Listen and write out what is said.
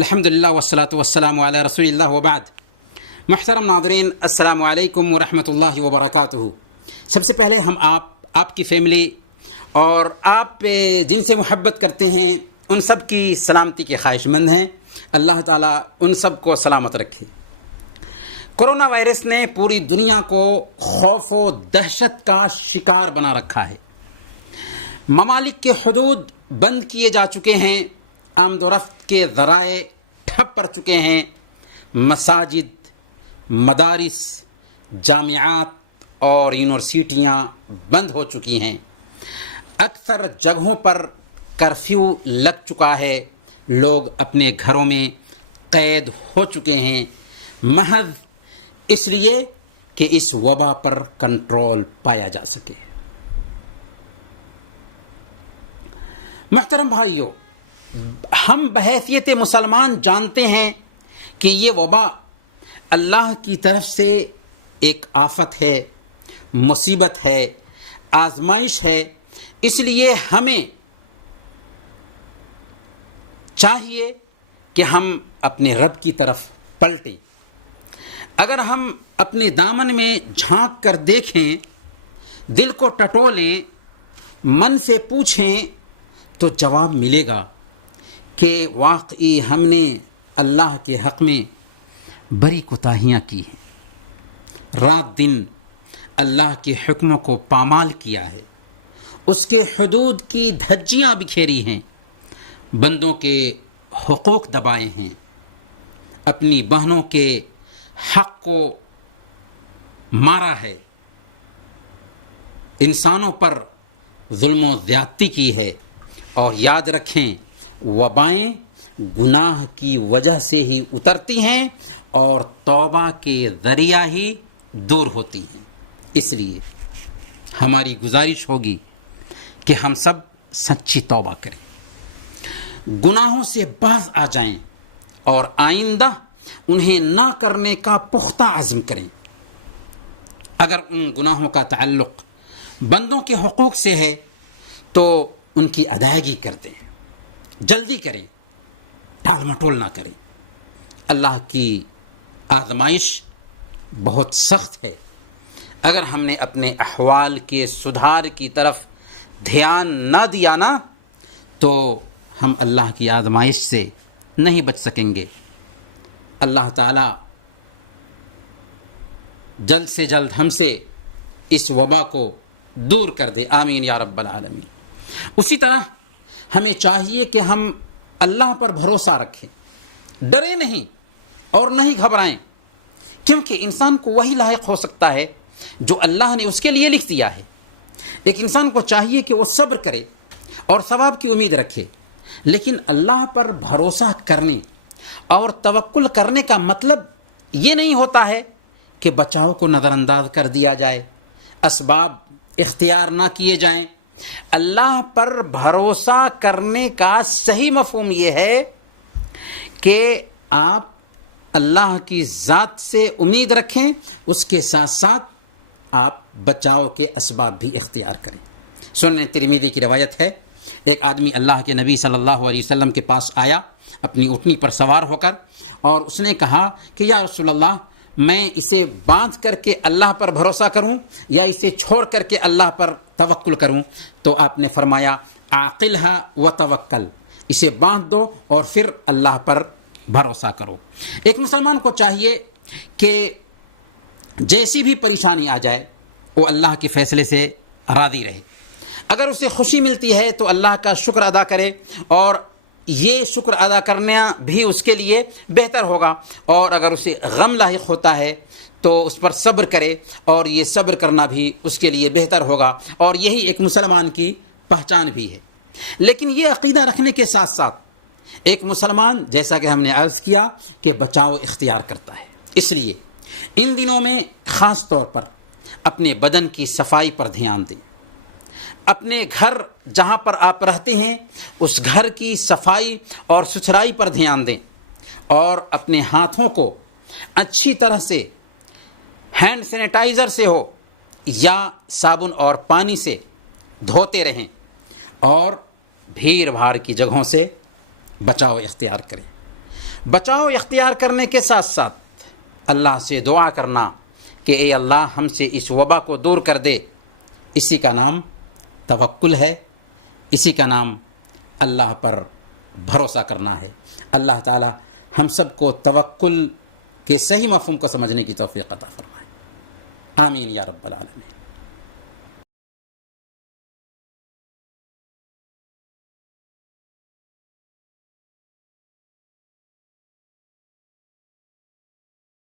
الحمدللہ والصلاۃ والسلام علی رسول اللہ وبعد. محترم ناظرین، السلام علیکم ورحمۃ اللہ وبرکاتہ. سب سے پہلے ہم آپ کی فیملی اور آپ جن سے محبت کرتے ہیں ان سب کی سلامتی کے خواہش مند ہیں. اللہ تعالیٰ ان سب کو سلامت رکھے. کرونا وائرس نے پوری دنیا کو خوف و دہشت کا شکار بنا رکھا ہے. ممالک کے حدود بند کیے جا چکے ہیں، آمد و رفت کے ذرائع ٹھپ پڑ چکے ہیں، مساجد، مدارس، جامعات اور یونیورسٹیاں بند ہو چکی ہیں. اکثر جگہوں پر کرفیو لگ چکا ہے. لوگ اپنے گھروں میں قید ہو چکے ہیں، محض اس لیے کہ اس وبا پر کنٹرول پایا جا سکے. محترم بھائیو، ہم بحیثیت مسلمان جانتے ہیں کہ یہ وبا اللہ کی طرف سے ایک آفت ہے، مصیبت ہے، آزمائش ہے. اس لیے ہمیں چاہیے کہ ہم اپنے رب کی طرف پلٹیں. اگر ہم اپنے دامن میں جھانک کر دیکھیں، دل کو ٹٹولیں، من سے پوچھیں تو جواب ملے گا کہ واقعی ہم نے اللہ کے حق میں بڑی کوتاہیاں کی ہیں. رات دن اللہ کے حکموں کو پامال کیا ہے، اس کے حدود کی دھجیاں بکھیری ہیں، بندوں کے حقوق دبائے ہیں، اپنی بہنوں کے حق کو مارا ہے، انسانوں پر ظلم و زیادتی کی ہے. اور یاد رکھیں، وبائیں گناہ کی وجہ سے ہی اترتی ہیں اور توبہ کے ذریعہ ہی دور ہوتی ہیں. اس لیے ہماری گزارش ہوگی کہ ہم سب سچی توبہ کریں، گناہوں سے باز آ جائیں اور آئندہ انہیں نہ کرنے کا پختہ عزم کریں. اگر ان گناہوں کا تعلق بندوں کے حقوق سے ہے تو ان کی ادائیگی کر دیں، جلدی کریں، ٹال مٹول نہ کریں. اللہ کی آزمائش بہت سخت ہے. اگر ہم نے اپنے احوال کے سدھار کی طرف دھیان نہ دیا نا تو ہم اللہ کی آزمائش سے نہیں بچ سکیں گے. اللہ تعالی جلد سے جلد ہم سے اس وبا کو دور کر دے. آمین یا رب العالمین. اسی طرح ہمیں چاہیے کہ ہم اللہ پر بھروسہ رکھیں، ڈریں نہیں اور نہیں گھبرائیں، کیونکہ انسان کو وہی لاحق ہو سکتا ہے جو اللہ نے اس کے لیے لکھ دیا ہے. ایک انسان کو چاہیے کہ وہ صبر کرے اور ثواب کی امید رکھے، لیکن اللہ پر بھروسہ کرنے اور توکل کرنے کا مطلب یہ نہیں ہوتا ہے کہ بچاؤ کو نظر انداز کر دیا جائے، اسباب اختیار نہ کیے جائیں. اللہ پر بھروسہ کرنے کا صحیح مفہوم یہ ہے کہ آپ اللہ کی ذات سے امید رکھیں، اس کے ساتھ ساتھ آپ بچاؤ کے اسباب بھی اختیار کریں. سنن ترمذی کی روایت ہے، ایک آدمی اللہ کے نبی صلی اللہ علیہ وسلم کے پاس آیا اپنی اونٹنی پر سوار ہو کر، اور اس نے کہا کہ یا رسول اللہ، میں اسے باندھ کر کے اللہ پر بھروسہ کروں یا اسے چھوڑ کر کے اللہ پر توکل کروں؟ تو آپ نے فرمایا عاقلھا وتوکل، اسے باندھ دو اور پھر اللہ پر بھروسہ کرو. ایک مسلمان کو چاہیے کہ جیسی بھی پریشانی آ جائے وہ اللہ کے فیصلے سے راضی رہے. اگر اسے خوشی ملتی ہے تو اللہ کا شکر ادا کرے، اور یہ شکر ادا کرنا بھی اس کے لیے بہتر ہوگا. اور اگر اسے غم لاحق ہوتا ہے تو اس پر صبر کرے، اور یہ صبر کرنا بھی اس کے لیے بہتر ہوگا. اور یہی ایک مسلمان کی پہچان بھی ہے. لیکن یہ عقیدہ رکھنے کے ساتھ ساتھ ایک مسلمان، جیسا کہ ہم نے عرض کیا، کہ بچاؤ اختیار کرتا ہے. اس لیے ان دنوں میں خاص طور پر اپنے بدن کی صفائی پر دھیان دیں. اپنے گھر جہاں پر آپ رہتے ہیں اس گھر کی صفائی اور ستھرائی پر دھیان دیں، اور اپنے ہاتھوں کو اچھی طرح سے ہینڈ سینیٹائزر سے ہو یا صابن اور پانی سے دھوتے رہیں، اور بھیڑ بھاڑ کی جگہوں سے بچاؤ اختیار کریں. بچاؤ اختیار کرنے کے ساتھ ساتھ اللہ سے دعا کرنا کہ اے اللہ ہم سے اس وبا کو دور کر دے، اسی کا نام توکل ہے، اسی کا نام اللہ پر بھروسہ کرنا ہے۔ اللہ تعالی ہم سب کو توکل کے صحیح مفہوم کو سمجھنے کی توفیق عطا فرمائے، آمین یا رب العالمین۔